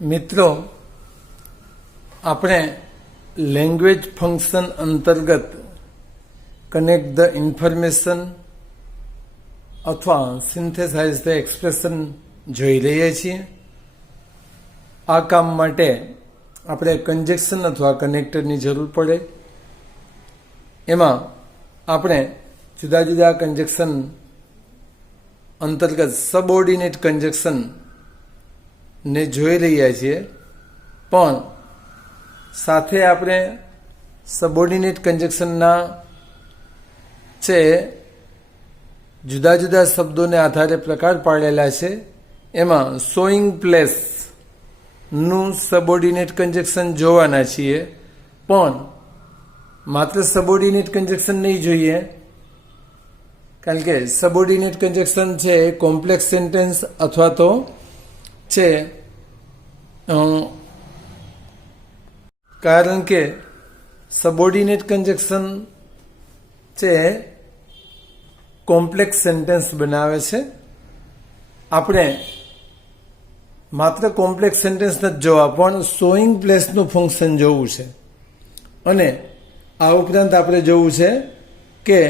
મિત્રો, આપણે language function અંતર્ગત કનેક્ટ ધ ઇન્ફોર્મેશન અથવા સિન્થેસાઇઝ ધ એક્સપ્રેશન જોઈ રહ્યા છીએ. આ કામ માટે આપણે કન્જેક્શન અથવા કનેક્ટરની જરૂર પડે. એમાં આપણે જુદા જુદા કન્જેક્શન અંતર્ગત સબઓર્ડિનેટ કન્જેક્શન ને જોઈ રહ્યા છીએ, પણ સાથે આપણે સબઓર્ડિનેટ કન્જેક્શનના છે જુદા જુદા શબ્દોને આધારે પ્રકાર પાડેલા છે. એમાં શોઈંગ પ્લેસ નું સબઓર્ડિનેટ કન્જેક્શન જોવાના છીએ, પણ માત્ર સબઓર્ડિનેટ કન્જેક્શન નહીં જોઈએ, કારણ કે સબઓર્ડિનેટ કન્જેક્શન છે કોમ્પ્લેક્સ સેન્ટેન્સ અથવા તો છે કારણ કે સબઓર્ડિનેટ કન્જેક્શન છે કોમ્પ્લેક્સ સેન્ટેન્સ બનાવે છે. આપણે માત્ર કોમ્પ્લેક્સ સેન્ટેન્સ નથી જોવા, પણ શોઈંગ પ્લેસનું ફંક્શન જોવું છે. અને આ ઉપરાંત આપણે જોવું છે કે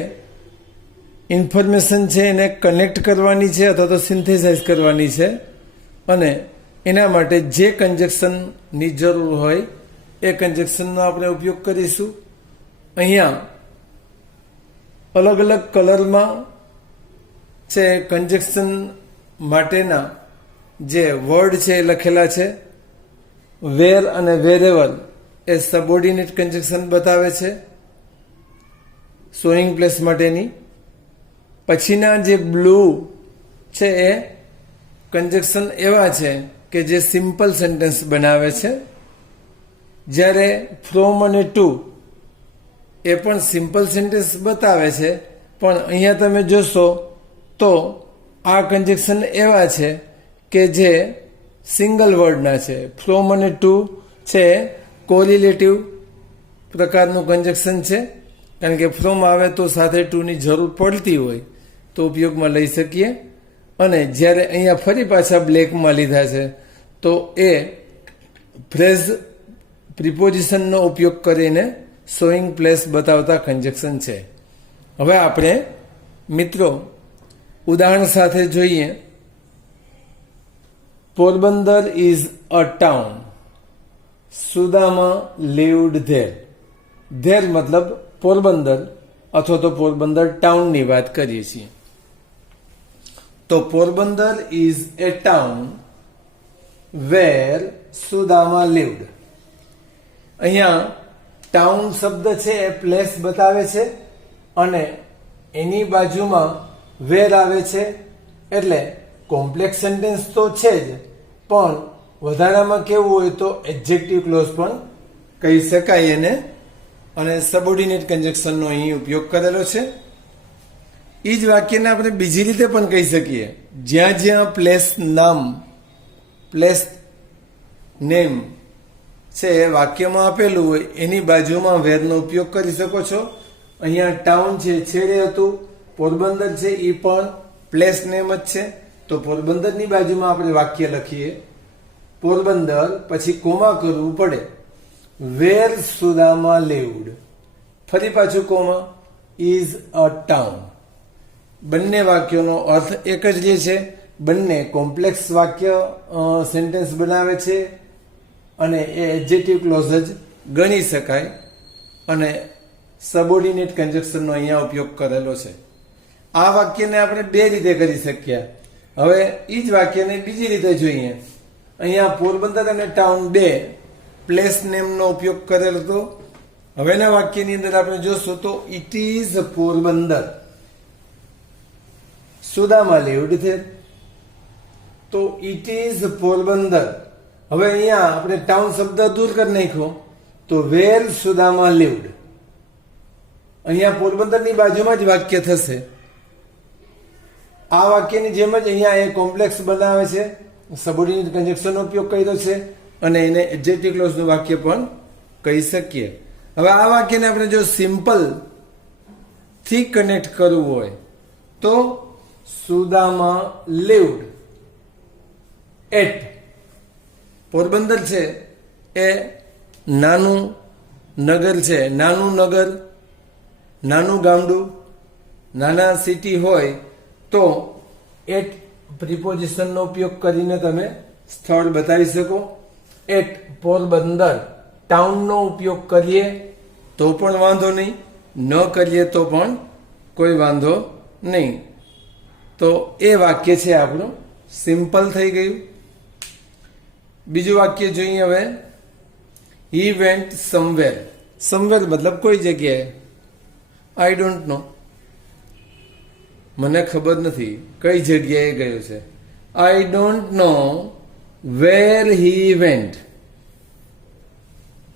ઇન્ફોર્મેશન છે એને કનેક્ટ કરવાની છે અથવા તો સિન્થેસાઇઝ કરવાની છે, અને એના માટે જે કન્જેક્શનની જરૂર હોય એ કન્જેક્શનનો આપણે ઉપયોગ કરીશું. અહીંયા અલગ અલગ કલરમાં છે કન્જેક્શન માટેના જે વર્ડ છે એ લખેલા છે. વેર અને વેરેવર એ સબઓર્ડિનેટ કન્જેક્શન બતાવે છે શોઈંગ પ્લેસ માટેની. પછીના જે બ્લુ છે એ કન્જેક્શન એવા છે કે જે સિમ્પલ સેન્ટેન્સ બનાવે છે, જ્યારે ફ્રોમ અને ટુ એ પણ સિમ્પલ સેન્ટેન્સ બતાવે છે, પણ અહીંયા તમે જોશો તો આ કન્જેક્શન એવા છે કે જે સિંગલ વર્ડના છે. ફ્રોમ અને ટુ છે કોરિલેટિવ પ્રકારનું કન્જેક્શન છે, કારણ કે ફ્રોમ આવે તો સાથે ટુની જરૂર પડતી હોય તો ઉપયોગમાં લઈ શકીએ. અને જ્યારે અહીંયા ફરી પાછા બ્લેકમાં લીધા છે તો એ ફ્રેઝ પ્રિપોઝિશનનો ઉપયોગ કરીને શોઈંગ પ્લેસ બતાવતા કન્જેક્શન છે. હવે આપણે મિત્રો ઉદાહરણ સાથે જોઈએ. Porbandar is a town. Sudama lived there. There મતલબ પોરબંદર અથવા તો પોરબંદર ટાઉનની વાત કરીએ છીએ. તો પોરબંદર ઇઝ એ ટાઉન વેર સુદામા લીવ્ડ. અહીંયા ટાઉન શબ્દ છે એ પ્લેસ બતાવે છે અને એની બાજુમાં વેર આવે છે, એટલે કોમ્પ્લેક્સ સેન્ટેન્સ તો છે જ, પણ વધારામાં કેવું હોય તો એડજેક્ટિવ ક્લોઝ પણ કહી શકાય એને. અને સબઓર્ડિનેટ કન્જેક્શનનો અહીં ઉપયોગ કરેલો છે. એ જ વાક્યને આપણે બીજી રીતે પણ કહી શકીએ. જ્યાં જ્યાં પ્લેસ નામ, પ્લેસ નેમ છે વાક્યમાં આપેલું હોય એની બાજુમાં વેરનો ઉપયોગ કરી શકો છો. અહીંયા ટાઉન છે છેડે હતું, પોરબંદર છે એ પણ પ્લેસ નેમ જ છે, તો પોરબંદરની બાજુમાં આપણે વાક્ય લખીએ પોરબંદર, પછી કોમા કરવું પડે, વેર સુદામા લીવ્ડ, ફરી પાછું કોમા, ઇઝ અ ટાઉન. બંને વાક્યોનો અર્થ એક જ રહે છે. બંને કોમ્પ્લેક્સ વાક્ય સેન્ટેન્સ બનાવે છે અને એ એડજેક્ટિવ ક્લોઝ જ ગણી શકાય. અને સબઓર્ડિનેટ કન્જેક્શનનો અહીંયા ઉપયોગ કરેલો છે. આ વાક્યને આપણે બે રીતે કરી શકીએ. હવે એ જ વાક્યને બીજી રીતે જોઈએ. અહીંયા પોરબંદર અને ટાઉન બે પ્લેસ નેમનો ઉપયોગ કરેલો હતો. હવેના વાક્યની અંદર આપણે જોશું તો it is Porbandar Sudama lived there. તો ઇટ ઇઝ પોરબંદર. હવે અહીંયા આપણે ટાઉન શબ્દ દૂર કરી નાખ્યો તો વેર સુદામા લીવ્ડ. અહીંયા પોરબંદરની બાજુમાં જ વાક્ય થશે. આ વાક્યની જેમ જ અહીંયા એ કોમ્પ્લેક્સ બનાવે છે, સબઓર્ડિનેટ કન્જેક્શનનો ઉપયોગ કર્યો છે અને એને એડજેક્ટિવ ક્લોઝનું વાક્ય પણ કહી શકીએ. હવે આ વાક્યને આપણે જો સિમ્પલ થી કનેક્ટ કરવું હોય તો સુદામા લીવ્ડ એટ પોરબંદર છે એ નાનું નગર છે. નાનું નગર, નાનું ગામડું, નાના સિટી હોય તો એટ પ્રિપોઝિશનનો ઉપયોગ કરીને તમે સ્થળ બતાવી શકો. એટ પોરબંદર ટાઉનનો ઉપયોગ કરીએ તો પણ વાંધો નહીં, ન કરીએ તો પણ કોઈ વાંધો નહીં. તો એ વાક્ય છે આપણું સિમ્પલ થઈ ગયું. બીજું વાક્ય જોઈએ હવે. He went somewhere. સમવેર મતલબ કોઈ જગ્યાએ. આઈ ડોન્ટ નો, મને ખબર નથી કઈ જગ્યાએ ગયો છે. I don't know where he went.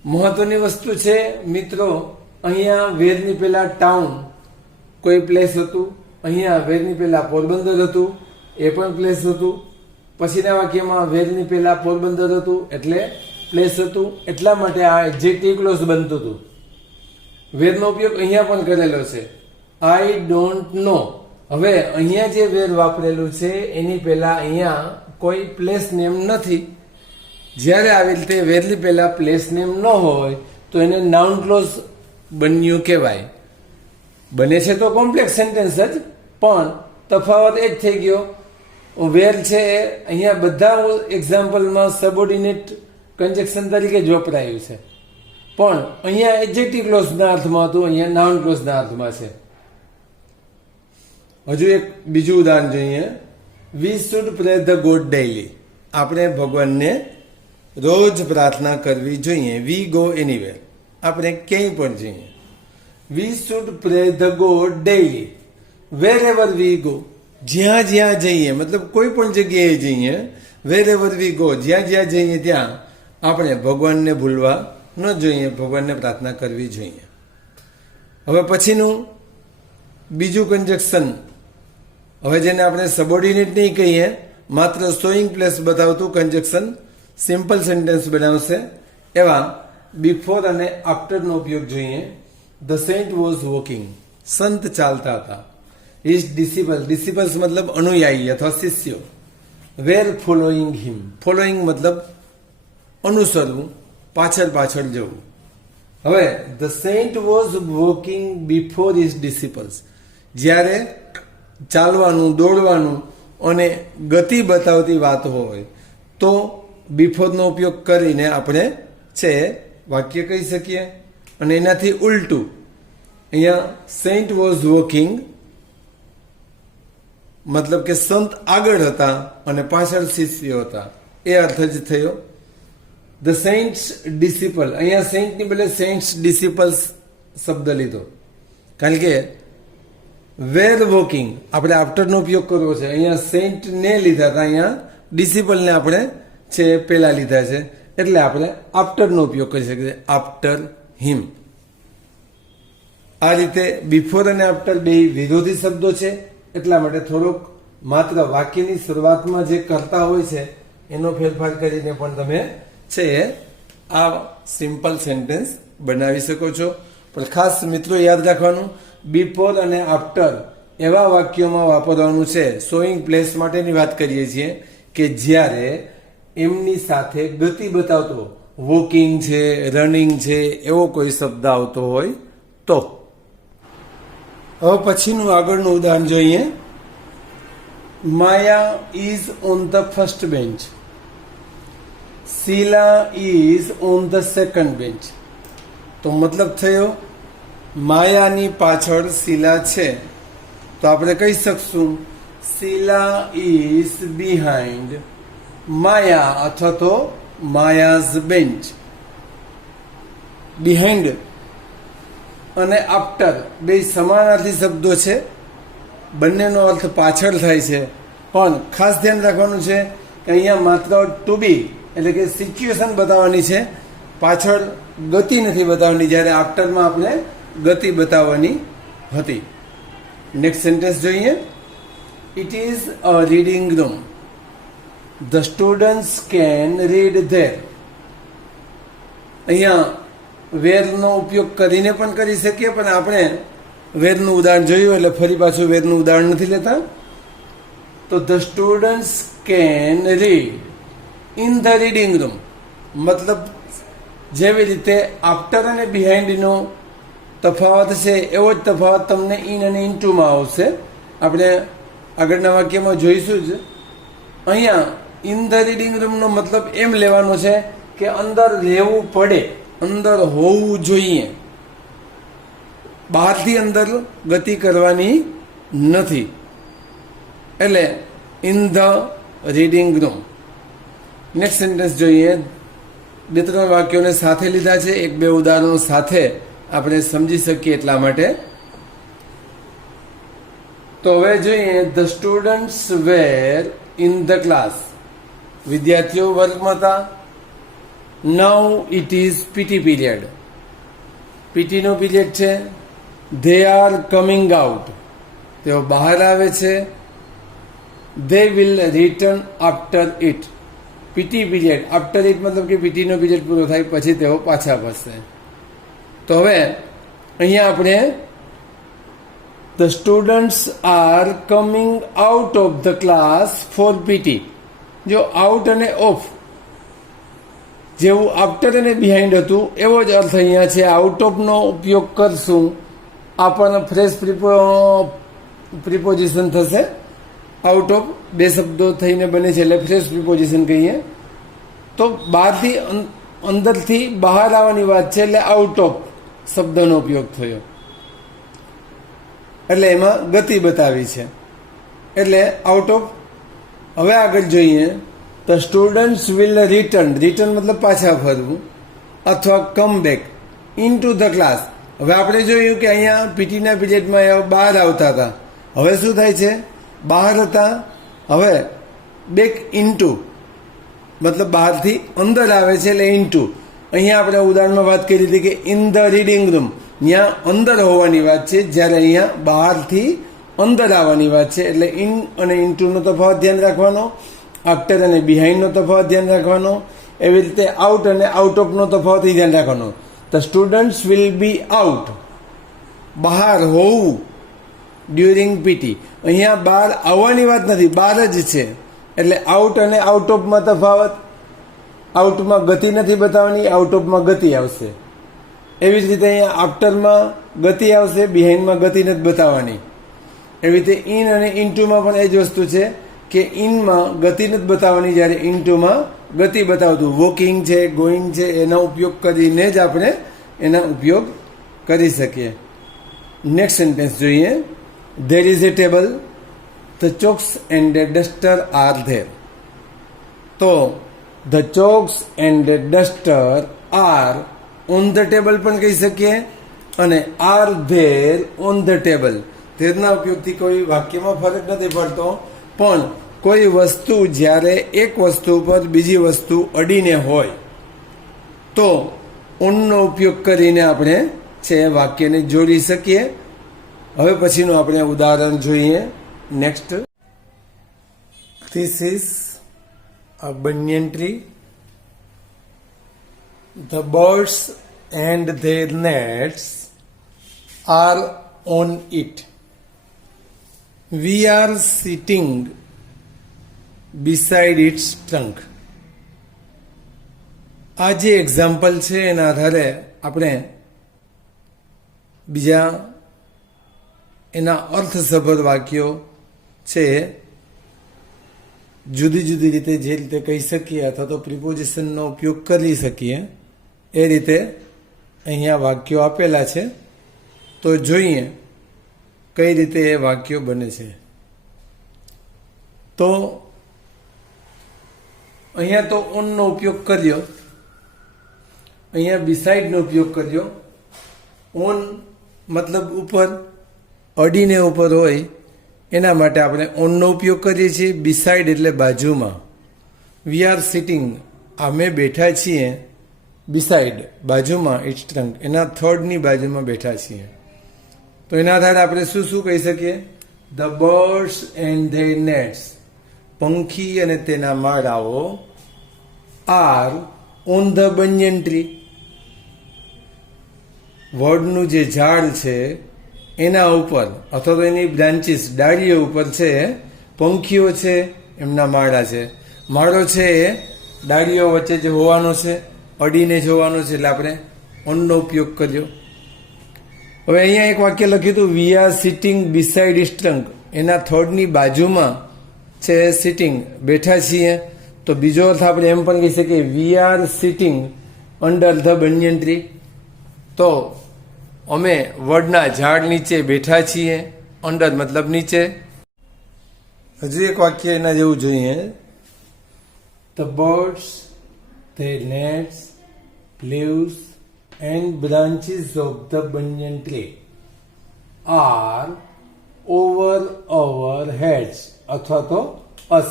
મહત્વની વસ્તુ છે મિત્રો, અહીંયા વેરની પહેલા ટાઉન કોઈ પ્લેસ હતું, અહીંયા વેરની પહેલા પોરબંદર હતું એ પણ પ્લેસ હતું. પછીના વાક્યમાં વેરની પહેલા પોરબંદર હતું એટલે પ્લેસ હતું. એટલા માટે આ એડજેક્ટિવ ક્લોઝ બનતું હતું. વેરનો ઉપયોગ અહીંયા પણ કરેલો છે. આઈ ડોન્ટ નો. હવે અહીંયા જે વેર વાપરેલું છે એની પહેલા અહીંયા કોઈ પ્લેસ નેમ નથી. જ્યારે આવી રીતે વેરની પહેલા પ્લેસ નેમ ન હોય તો એને નાઉન ક્લોઝ બન્યું કહેવાય. બને છે તો કોમ્પ્લેક્સ સેન્ટેન્સ જ, પણ તફાવત એ જ થઈ ગયો. વેર છે એ અહીંયા બધા એક્ઝામ્પલમાં સબઓર્ડિનેટ કન્જક્શન તરીકે જ વપરાયું છે, પણ અહીંયા એડજેક્ટિવ ક્લોઝના અર્થમાં હતું, અહીંયા નાઉન ક્લોઝના અર્થમાં છે. હજુ એક બીજું ઉદાહરણ જોઈએ. We should pray the god daily. આપણે ભગવાનને રોજ પ્રાર્થના કરવી જોઈએ. We go anywhere. આપણે ક્યાંય પણ જઈએ. We should pray the god daily wherever we go. જ્યાં જ્યાં જઈએ, મતલબ કોઈ પણ જગ્યાએ જઈએ. વેર એવર વી ગો, જ્યાં જ્યાં જઈએ ત્યાં આપણે ભગવાનને ભૂલવા ન જોઈએ, ભગવાનને પ્રાર્થના કરવી જોઈએ. હવે પછીનું બીજું કન્જક્શન, હવે જેને આપણે સબઓર્ડિનેટ નહીં કહીએ, માત્ર શોઈંગ પ્લેસ બતાવતું કન્જક્શન સિમ્પલ સેન્ટેન્સ બનાવશે એવા બિફોર અને આફ્ટરનો ઉપયોગ જોઈએ. The saint was walking. સંત ચાલતા હતા. હિઝ ડિસિપલ. ડિસિપલ્સ મતલબ અનુયાયી અથવા શિષ્યો. વેર ફોલોઈંગ હિમ. ફોલોઈંગ મતલબ અનુસરવું, પાછળ પાછળ જવું. હવે the saint was walking before his disciples. જ્યારે ચાલવાનું, દોડવાનું અને ગતિ બતાવતી વાત હોય તો બિફોરનો ઉપયોગ કરીને આપણે છે વાક્ય કહી શકીએ. અને એનાથી ઉલટું, અહીંયા સેન્ટ વોઝ વોકિંગ મતલબ કે સંત આગળ હતા અને પાછળ શિષ્યો હતા, એ અર્થ જ થયો. The saints ડિસિપલ. અહીંયા સેન્ટની બદલે સેન્ટ્સ ડિસિપલ્સ શબ્દ લીધો, કારણ કે વેર વોકિંગ આપણે આફ્ટરનો ઉપયોગ કરવો છે. અહીંયા સેન્ટને લીધા હતા, અહીંયા ડિસિપલને આપણે છે પેલા લીધા છે, એટલે આપણે આફ્ટરનો ઉપયોગ કરી શકીએ. આફ્ટર હિમ. આ રીતે બિફોર અને આફ્ટર બે વિરોધી શબ્દો છે, એટલા માટે થોડોક માત્ર વાક્યની શરૂઆતમાં જે કરતા હોય છે એનો ફેરફાર કરીને પણ તમે છે આ સિમ્પલ સેન્ટેન્સ બનાવી શકો છો. પણ ખાસ મિત્રો યાદ રાખવાનું, બિફોર અને આફ્ટર એવા વાક્યોમાં વાપરવાનું છે. શોઈંગ પ્લેસ માટેની વાત કરીએ છીએ કે જ્યારે એમની સાથે ગતિ બતાવતો, વોકિંગ છે, રનિંગ છે, એવો કોઈ શબ્દ આવતો હોય તો. હવે પછીનું આગળનું ઉદાહરણ જોઈએ. Maya is on the first bench. Sheela is on the second bench. તો મતલબ થયો માયાની પાછળ શીલા છે, તો આપણે કહી શકશું શીલા ઇઝ બિહાઇન્ડ માયા અથવા તો માયાઝ બેન્ચ. બિહાઇન્ડ અને આફ્ટર બે સમાનાર્થી શબ્દો છે, બંનેનો અર્થ પાછળ થાય છે. પણ ખાસ ધ્યાન રાખવાનું છે કે અહીંયા માત્ર ટુ બી એટલે કે સિચ્યુએશન બતાવવાની છે, પાછળ ગતિ નથી બતાવવાની, જ્યારે આફ્ટરમાં આપણે ગતિ બતાવવાની હતી. નેક્સ્ટ સેન્ટેન્સ જોઈએ. It is a reading room. The students can read there. અહીંયા વેરનો ઉપયોગ કરીને પણ કરી શકીએ, પણ આપણે વેરનું ઉદાહરણ જોયું એટલે ફરી પાછું વેરનું ઉદાહરણ નથી લેતા. તો the students can read in the reading room મતલબ જેવી રીતે આફ્ટર અને બિહાઇન્ડનો તફાવત છે એવો જ તફાવત તમને ઇન અને ઇન્ટુમાં આવશે. આપણે આગળના વાક્યમાં જોઈશું જ. અહીંયા ઇન ધ રીડિંગ રૂમનો મતલબ એમ લેવાનો છે કે અંદર રહેવું પડે, અંદર હોવું જોઈએ, બહારથી અંદર ગતિ કરવાની નથી. એટલે in the reading room. Next sentence જોઈએ. 2-3 વાક્યોને સાથે લીધા છે, 1-2 ઉદાહરણો સાથે આપણે સમજી શકીએ એટલા માટે. તો હવે જોઈએ. The students were in the class. વિદ્યાર્થીઓ વર્ગમાં હતા. Now it is PT period. પીટીનો પીરિયડ છે. They are coming out. તેઓ બહાર આવે છે. They will return after it. PT period after it મતલબ કે પીટીનો પીરિયડ પૂરો થાય પછી તેઓ પાછા ફરશે. તો હવે અહીંયા આપણે the students are coming out of the class for PT. જો આઉટ અને ઓફ જેવું આફ્ટર અને બિહાઇન્ડ હતું એવો જ અર્થ અહીંયા છે. આઉટ ઓફનો ઉપયોગ કરશું આ પણ ફ્રેશ પ્રિપોઝિશન થશે. આઉટ ઓફ 2 શબ્દો થઈને બને છે એટલે ફ્રેશ પ્રિપોઝિશન કહીએ. તો બહારથી અંદરથી બહાર આવવાની વાત છે એટલે આઉટ ઓફ શબ્દનો ઉપયોગ થયો એટલે એમાં ગતિ બતાવી છે એટલે આઉટ ઓફ. હવે આગળ જોઈએ. The students will return. Return મતલબ પાછા ફરવું અથવા come back into the class. હવે આપણે જોયું કે અહીંયા પીટીના પીરિયડમાં બહાર આવતા હતા. હવે શું થાય છે? બહાર હતા, હવે બેક ઇનટુ મતલબ બહારથી અંદર આવે છે એટલે ઇનટુ. અહીંયા આપણે ઉદાહરણમાં વાત કરી હતી કે ઇન ધ રીડિંગ રૂમ, ત્યાં અંદર હોવાની વાત છે, જ્યારે અહીંયા બહારથી અંદર આવવાની વાત છે. એટલે ઇન અને ઇનટુનો તફાવત ધ્યાન રાખવાનો, આફ્ટર અને બિહાઇન્ડનો તફાવત ધ્યાન રાખવાનો, એવી રીતે આઉટ અને આઉટ ઓફનો તફાવત ધ્યાન રાખવાનો. The students will be out, બહાર હોવું, ડ્યુરિંગ પીટી. અહીંયા બહાર આવવાની વાત નથી, બહાર જ છે એટલે આઉટ અને આઉટ ઓફમાં તફાવત. આઉટમાં ગતિ નથી બતાવવાની, આઉટ ઓફમાં ગતિ આવશે. એવી જ રીતે અહીંયા આફ્ટરમાં ગતિ આવશે, બિહાઇન્ડમાં ગતિ નથી બતાવવાની. એવી રીતે ઇન અને ઇનટુમાં પણ એ જ વસ્તુ છે કે ઇનમાં ગતિ નથી બતાવવાની, જ્યારે ઇનટુમાં ગતિ બતાવતું વોકિંગ છે, ગોઈંગ છે, એનો ઉપયોગ કરીને જ આપણે એના ઉપયોગ કરી શકીએ. નેક્સ્ટ સેન્ટેન્સ જોઈએ. There is a table, the chalks and duster are there. તો the chalks and duster are on the table પણ કહી શકીએ અને are there on the table. ધેરના ઉપયોગથી કોઈ વાક્યમાં ફરક નથી પડતો, પણ કોઈ વસ્તુ જ્યારે એક વસ્તુ પર બીજી વસ્તુ અડીને હોય તો ઓનનો ઉપયોગ કરીને આપણે છે વાક્યને જોડી શકીએ. હવે પછીનું આપણે ઉદાહરણ જોઈએ. Next. This is a banyan tree. The birds and their nets are on it. V are sitting beside its trunk. આ જે એક્ઝામ્પલ છે એના આધારે આપણે બીજા એના અર્થસભર વાક્યો છે જુદી જુદી રીતે જે રીતે કહી શકીએ અથવા તો પ્રિપોઝિશનનો ઉપયોગ કરી શકીએ એ રીતે અહીંયા વાક્યો આપેલા છે. તો જોઈએ કઈ રીતે એ વાક્યો બને છે. તો અહીંયા તો ઓનનો ઉપયોગ કર્યો, અહીંયા બિસાઇડનો ઉપયોગ કર્યો. ઓન મતલબ ઉપર, અડીને ઉપર હોય એના માટે આપણે ઓનનો ઉપયોગ કરીએ છીએ. બિસાઇડ એટલે બાજુમાં. વી આર સિટિંગ, અમે બેઠા છીએ. બિસાઇડ બાજુમાં, ઇટ્સ ટ્રંક એના થર્ડની બાજુમાં બેઠા છીએ. તો એના આધારે આપણે શું શું કહી શકીએ? The birds and their nets, પંખી અને તેના માળાઓ are on the banyan tree, વડનું જે ઝાડ છે એના ઉપર અથવા તો એની બ્રાન્ચીસ ડાળીઓ ઉપર છે પંખીઓ છે, એમના માળા છે. માળો છે એ ડાળીઓ વચ્ચે જે હોવાનું છે અડીને જોવાનું છે એટલે આપણે ઓનનો ઉપયોગ કર્યો. હવે અહીંયા એક વાક્ય લખ્યું હતું we are sitting beside its trunk. એના થડની બાજુમાં છે સિટિંગ, બેઠા છીએ. તો બીજો અર્થ આપણે એમ પણ કહી શકીએ વી are sitting under the banyan tree. તો અમે વડના ઝાડ નીચે બેઠા છીએ. અંડર મતલબ નીચે. હજુ એક વાક્ય એના જેવું જોઈએ. The birds their nets, leaves and branches of the banyan tree are over our heads. અથવા તો us.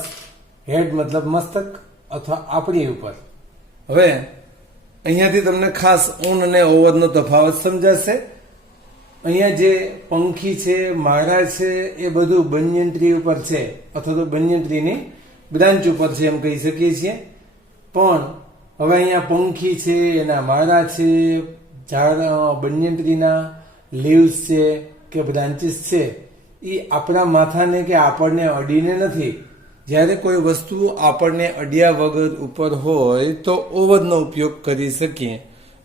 હેડ મતલબ મસ્તક અથવા આપણી ઉપર. હવે અહીંયાથી તમને ખાસ ઓન અને ઓવરનો તફાવત સમજાશે. અહીંયા જે પંખી છે, માળા છે, એ બધું બનિયન ટ્રી ઉપર છે અથવા તો બનિયન ટ્રીની બ્રાન્ચ ઉપર છે એમ કહી શકીએ છીએ. પણ હવે અહીંયા પંખી છે, એના માળા છે, ઝાડ બનિયન ટ્રીના લીવ્સ છે કે બ્રાન્ચીસ છે, એ આપણા માથાને કે આપણને અડીને નથી. જ્યારે કોઈ વસ્તુ આપણને અડ્યા વગર ઉપર હોય તો ઓવરનો ઉપયોગ કરી શકીએ.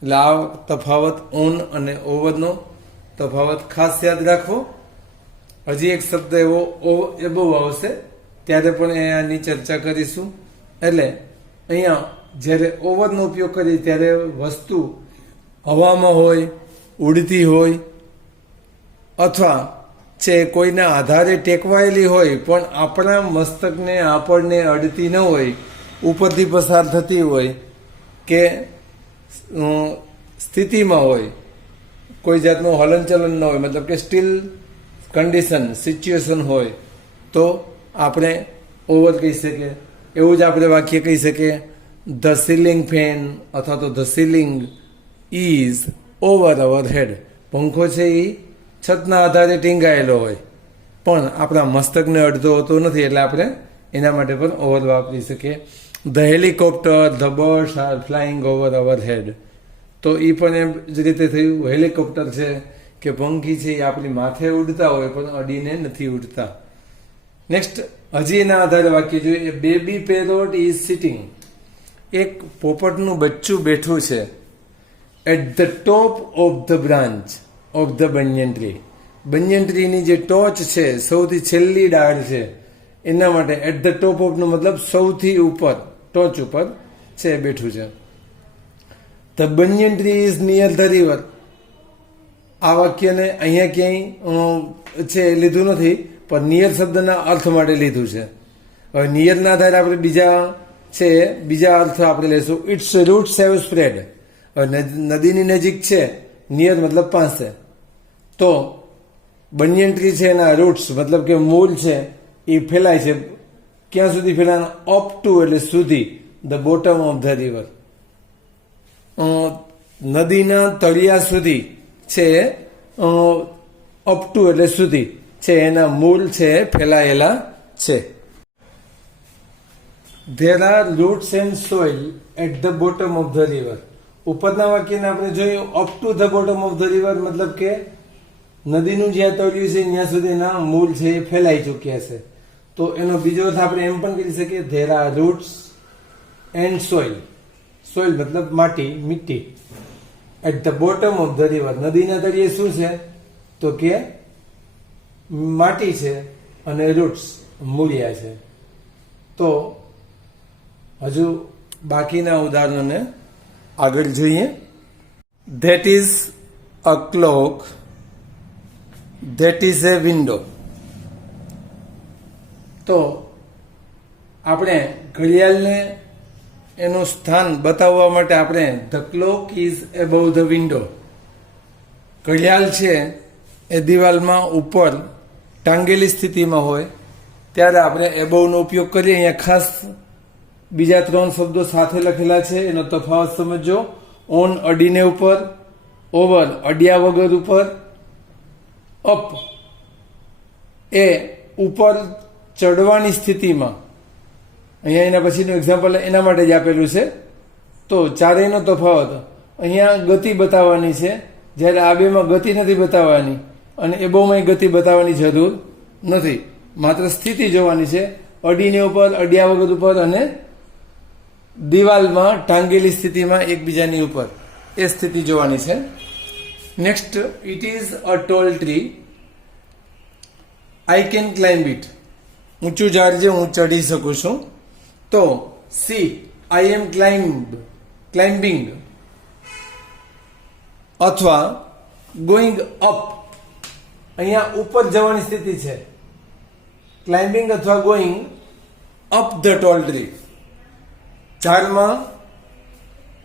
એટલે આ તફાવત ઓન અને ઓવરનો તફાવત ખાસ યાદ રાખવો. હજી એક શબ્દ એવો એબોવ આવશે ત્યારે પણ આની ચર્ચા કરીશું. એટલે અહીંયા જ્યારે ઓવરનો ઉપયોગ કરીએ ત્યારે વસ્તુ હવામાં હોય, ઉડતી હોય અથવા છે કોઈના આધારે ટેકવાયેલી હોય પણ આપણા મસ્તકને આપણને અડતી ન હોય, ઉપરથી પસાર થતી હોય કે સ્થિતિમાં હોય, કોઈ જાતનું હલનચલન ન હોય, મતલબ કે સ્ટીલ કન્ડિશન સિચ્યુએશન હોય તો આપણે ઓવર કહી શકીએ. એવું જ આપણે વાક્ય કહી શકીએ ધ સીલિંગ ફેન અથવા તો the ceiling is over our હેડ. પંખો છે એ છતના આધારે ટીંગાયેલો હોય પણ આપણા મસ્તકને અડધો હોતો નથી એટલે આપણે એના માટે પણ ઓવર વાપરી શકીએ. The helicopter, the birds are flying over our head. તો એ પણ એમ જ રીતે થયું. હેલિકોપ્ટર છે કે પંખી છે એ આપણી માથે ઉડતા હોય પણ અડીને નથી ઉડતા. નેક્સ્ટ હજી એના આધારે વાક્ય જોઈએ. Baby parrot is sitting. એક પોપટનું બચ્ચું બેઠું છે at the top of the branch of the banyan tree. Banyan ટ્રીની જે ટોચ છે, સૌથી છેલ્લી ડાળ છે, એના માટે એટ ધ ટોપ ઓફ નો મતલબ સૌથી ઉપર, ટોચ ઉપર છે બેઠું છે. The banyan tree is near the river. આ વાક્યને અહીંયા ક્યાંય છે લીધું નથી પણ નિયર શબ્દના અર્થ માટે લીધું છે. હવે નિયરના આધારે આપણે બીજા અર્થ આપણે લેશું. Its roots have spread. હવે નદીની નજીક છે, નિયર મતલબ પાસે. તો બનિયન ટ્રી છે એના રૂટ્સ મતલબ કે મૂળ છે એ ફેલાય છે. ક્યાં સુધી ફેલાય? અપ ટુ એટલે સુધી, the bottom of the river. નદીના તળિયા સુધી છે, અપ ટુ એટલે સુધી છે એના મૂળ છે ફેલાયેલા છે. There are roots and soil at the bottom of the river. ઉપરના વાક્યને આપણે જોયું up to the bottom of the river મતલબ કે નદીનું જ્યાં તળિયું છે ત્યાં સુધીના મૂળ છે એ ફેલાઈ ચૂક્યા છે. તો એનો બીજો અર્થ આપણે એમ પણ કરી શકીએ there are roots and soil. Soil મતલબ માટી, મિટ્ટી. At the bottom of the river. નદીના તળિયે શું છે તો કે માટી છે અને રૂટ્સ મૂળિયા છે. તો હજુ બાકીના ઉદાહરણોને આગળ જોઈએ. That is a clock, that is A window. તો આપણે ઘડિયાળને એનું સ્થાન બતાવવા માટે આપણે the clock is above the window. ઘડિયાળ છે એ દિવાલમાં ઉપર ટાંગેલી સ્થિતિમાં હોય ત્યારે આપણે એબવનો ઉપયોગ કરીએ. અહીંયા ખાસ બીજા 3 શબ્દો સાથે લખેલા છે, એનો તફાવત સમજો. ઓન અડીને ઉપર, ઓવર અડ્યા વગર ઉપર, અપ એ ઉપર ચડવાની સ્થિતિમાં. અહીંયા એના પછીનું એક્ઝામ્પલ એના માટે જ આપેલું છે. તો ચારેયનો તફાવત. અહીંયા ગતિ બતાવવાની છે જ્યારે આ બેમાં ગતિ નથી બતાવવાની અને એબોમાં ગતિ બતાવવાની જરૂર નથી. માત્ર સ્થિતિ જોવાની છે. અડીને ઉપર, અડ્યા વગર ઉપર અને દિવાલમાં ટાંગેલી સ્થિતિમાં એકબીજાની ઉપર એ સ્થિતિ જોવાની છે. Next, it is a tall tree. I can climb it. ઊંચું ઝાડ છે, હું ચઢી શકું છું. તો સી, આઈ એમ ક્લાઇમ્બિંગ. અથવા ગોઈંગ અપ. અહીંયા ઉપર જવાની સ્થિતિ છે. ક્લાઇમ્બિંગ અથવા going up the tall tree. ઝાડમાં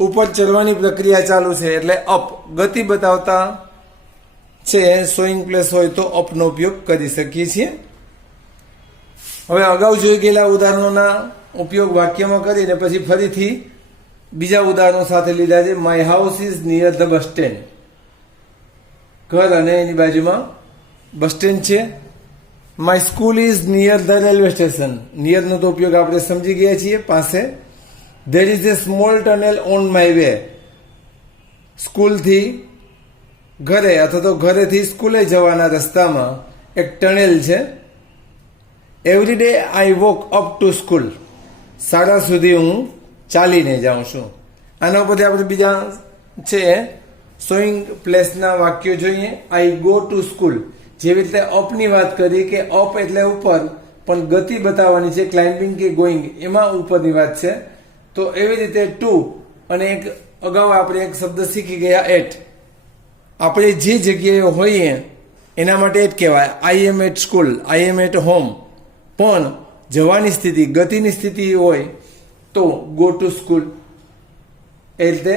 ઉપર ચડવાની પ્રક્રિયા ચાલુ છે એટલે અપ ગતિ બતાવતા છે શોઈંગ પ્લેસ હોય તો અપનો ઉપયોગ કરી શકીએ છીએ. હવે અગાઉ જોઈ ગયેલા ઉદાહરણોના ઉપયોગ વાક્યમાં કરીને પછી ફરીથી બીજા ઉદાહરણો સાથે લીધા છે. My house is near the bus stand. ઘર અને એની બાજુમાં બસ સ્ટેન્ડ છે. My school is near the railway station. નિયરનો તો ઉપયોગ આપણે સમજી ગયા છીએ, પાસે. There is a small tunnel on my way. સ્કૂલથી ઘરે અથવા તો ઘરેથી સ્કૂલે જવાના રસ્તામાં એક ટનેલ છે. Every day I woke up to school. શાળા સુધી હું ચાલીને જાઉં છું. આના ઉપરથી આપણે બીજા છે શોઈંગ પ્લેસના વાક્યો જોઈએ. I go to school. જેવી રીતે અપની વાત કરી કે અપ એટલે ઉપર, પણ ગતિ બતાવવાની છે, ક્લાઇમ્બિંગ કે ગોઈંગ એમાં ઉપરની વાત છે. તો એવી રીતે ટુ અને એક અગાઉ આપણે એક શબ્દ શીખી ગયા એટ. આપણે જે જગ્યાએ હોઈએ એના માટે એટ કહેવાય. I am at school, I am at home. પણ જવાની સ્થિતિ, ગતિની સ્થિતિ હોય તો ગો ટુ સ્કૂલ. એ રીતે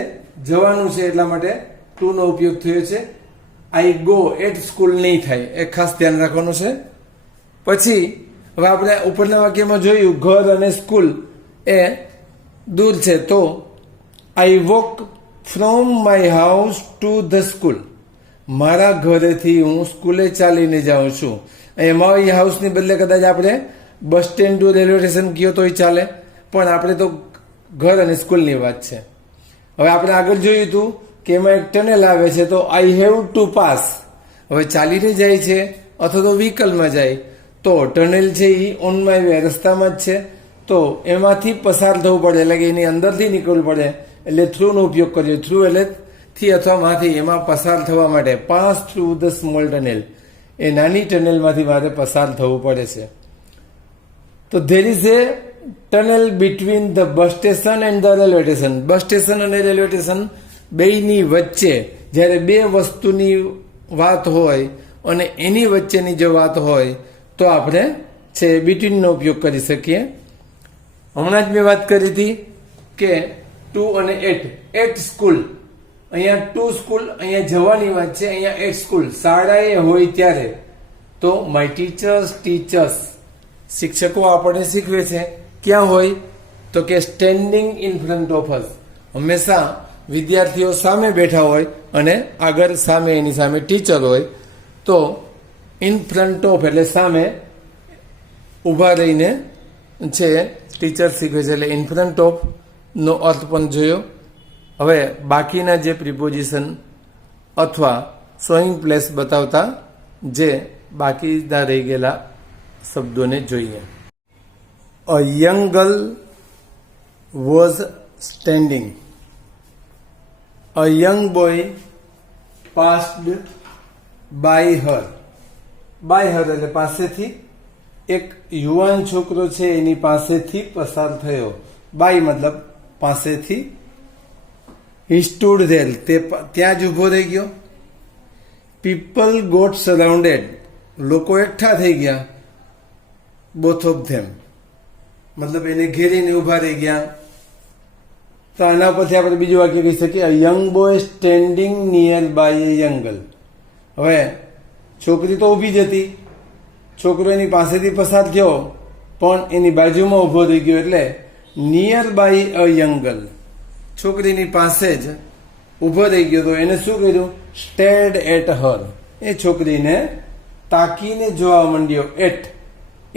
જવાનું છે એટલા માટે ટુનો ઉપયોગ થયો છે. આઈ ગો એટ સ્કૂલ નહીં થાય, એ ખાસ ધ્યાન રાખવાનું છે. પછી હવે આપણે ઉપરના વાક્યમાં જોયું ઘર અને સ્કૂલ એ દૂર છે, તો I walk from my house to the school. મારા ઘરેથી હું સ્કૂલે ચાલીને જાઉં છું. અહીંયા માય હાઉસની બદલે કદાચ આપણે bus stand to railway station કહ્યો તોય ચાલે, પણ આપણે તો ઘર અને સ્કૂલની વાત છે. હવે આપણે આગળ જોયું હતું કે એમાં એક ટનેલ આવે છે, તો આઈ હેવ ટુ પાસ. હવે ચાલીને જાય છે અથવા તો વ્હીકલમાં જાય તો ટનેલ છે એ ઓન માય વે, રસ્તામાં જ છે, તો એમાંથી પસાર થવું પડે, એટલે કે એની અંદરથી નીકળવું પડે, એટલે થ્રુનો ઉપયોગ કર્યો. થ્રુ એટલે થી અથવા માંથી, એમાં પસાર થવા માટે. Pass through the small tunnel. એ નાની ટનેલમાંથી મારે પસાર થવું પડે છે. તો there is a tunnel between the bus station and the railway station. Bus station અને રેલવે સ્ટેશન બેયની વચ્ચે જ્યારે બે વસ્તુની વાત હોય અને એની વચ્ચેની જો વાત હોય તો આપણે છે બિટવીનનો ઉપયોગ કરી શકીએ. હમણાં જ મેં વાત કરી હતી કે ટુ અને એટ. એટ સ્કૂલ, અહીંયા ટુ સ્કૂલ, અહીંયા જવાની વાત છે, અહીંયા એટ સ્કૂલ. શાળાએ હોય ત્યારે. તો માય ટીચર્સ, શિક્ષકો આપણને શીખવે છે. ક્યાં હોય તો કે standing in front of us. હંમેશા વિદ્યાર્થીઓ સામે બેઠા હોય અને આગળ સામે એની સામે ટીચર હોય. તો ઇન ફ્રન્ટ ઓફ એટલે સામે ઊભા રહીને છે ટીચર શીખવે છે, એટલે ઇન ફ્રન્ટ ઓફ નો અર્થ પણ જોયો. હવે બાકીના જે પ્રિપોઝિશન અથવા શોઈંગ પ્લેસ બતાવતા જે બાકીના રહી ગયેલા શબ્દોને જોઈએ. A young girl was standing. A young boy passed by her. By her એટલે પાસેથી. એક યુવાન છોકરો છે એની પાસેથી પસાર થયો. બાય મતલબ પાસેથી. હી સ્ટૂડ ધેર, તે ત્યાં જ ઊભો રહી ગયો. પીપલ ગોટ સરાઉન્ડેડ, લોકો એકઠા થઈ ગયા. બોથ ઓફ ધેમ મતલબ એને ઘેરીને ઊભા રહી ગયા. તો આના પરથી આપણે બીજું વાક્ય કહી શકીએ, a young boy standing near by a young girl. હવે છોકરી તો ઊભી જ હતી, છોકરો એની પાસેથી પસાર થયો પણ એની બાજુમાં ઊભો રહી ગયો, એટલે near by a young girl, છોકરીની પાસે જ ઊભો રહી ગયો. તો એને શું કર્યું? સ્ટેર્ડ એટ હર, એ છોકરીને તાકીને જોવા માંડ્યો. એટ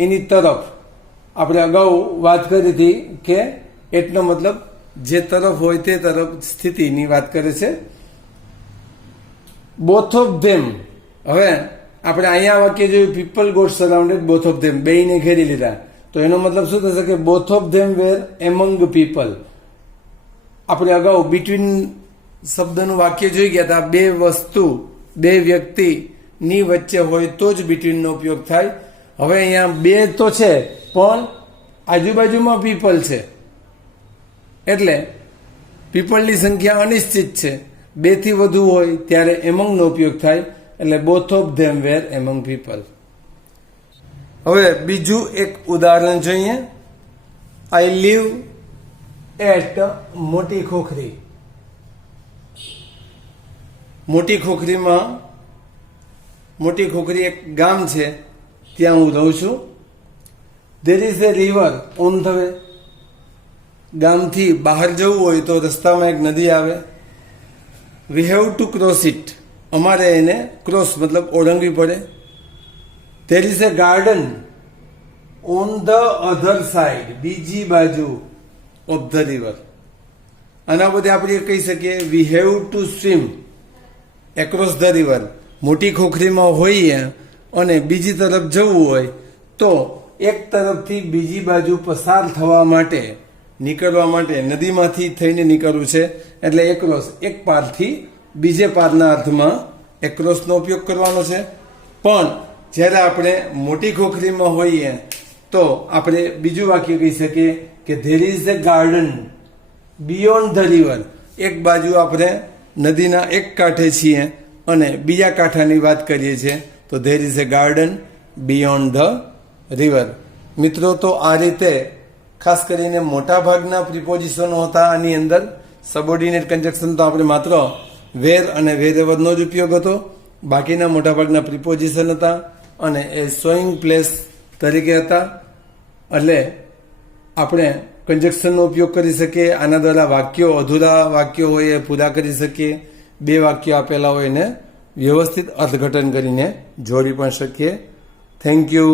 એની તરફ. આપણે અગાઉ વાત કરી હતી કે એટલો મતલબ જે તરફ હોય તે તરફ સ્થિતિની વાત કરે છે. Both of them. હવે આપણે અહીંયા વાક્ય જોયું, people got surrounded both of them, બેયને ઘેરી લીધા. તો એનો મતલબ શું થશે કે both of them wear among people, આપણે અગાઉ બિટવીન શબ્દનું વાક્ય જોઈ ગયા હતા. બે વસ્તુ, બે વ્યક્તિની વચ્ચે હોય તો જ બિટવીનનો ઉપયોગ થાય. હવે અહીંયા બે તો છે પણ આજુબાજુમાં પીપલ છે, એટલે પીપલની સંખ્યા અનિશ્ચિત છે. બે થી વધુ હોય ત્યારે એમંગનો ઉપયોગ થાય, એટલે both of them wear among people. હવે બીજું એક ઉદાહરણ જોઈએ. આઈ લીવ એટ મોટી ખોખરી. મોટી ખોખરી એક ગામ છે, ત્યાં હું રહું છું. There is A river on the way. ગામથી બહાર જવું હોય તો રસ્તામાં એક નદી આવે. We have to cross it. અમારે એને ક્રોસ મતલબ ઓળંગવી પડે. There is A garden on the other side. બીજી બાજુ ઓફ ધ રિવર. આના બધે આપણે કહી શકીએ we have to swim across the river. મોટી ખોખરીમાં હોઈએ અને બીજી તરફ જવું હોય તો એક તરફથી બીજી બાજુ પસાર થવા માટે, નીકળવા માટે નદીમાંથી થઈને નીકળવું છે, એટલે એક્રોસ, એક પારથી બીજે પારના અર્થમાં એક્રોસનો ઉપયોગ કરવાનો છે. પણ જ્યારે આપણે મોટી ખોખરીમાં હોઈએ તો આપણે બીજું વાક્ય કહી શકીએ કે there is A garden beyond the river. એક બાજુ આપણે નદીના એક કાંઠે છીએ અને બીજા કાંઠાની વાત કરીએ છીએ તો there is A garden beyond the river. મિત્રો, તો આ રીતે ખાસ કરીને મોટા ભાગના પ્રિપોઝિશનો હતા આની અંદર. સબઓર્ડિનેટ કન્જક્શન તો આપણે માત્ર વેર અને વેરેવરનો જ ઉપયોગ હતો. બાકીના મોટાભાગના પ્રિપોઝિશન હતા અને એ શોઈંગ પ્લેસ તરીકે હતા. એટલે આપણે કન્જક્શનનો ઉપયોગ કરી શકીએ. આના દ્વારા વાક્યો, અધૂરા વાક્યો હોય એ પૂરા કરી શકીએ. બે વાક્યો આપેલા હોય એને વ્યવસ્થિત અર્થઘટન કરીને જોડી પણ શકીએ. Thank you.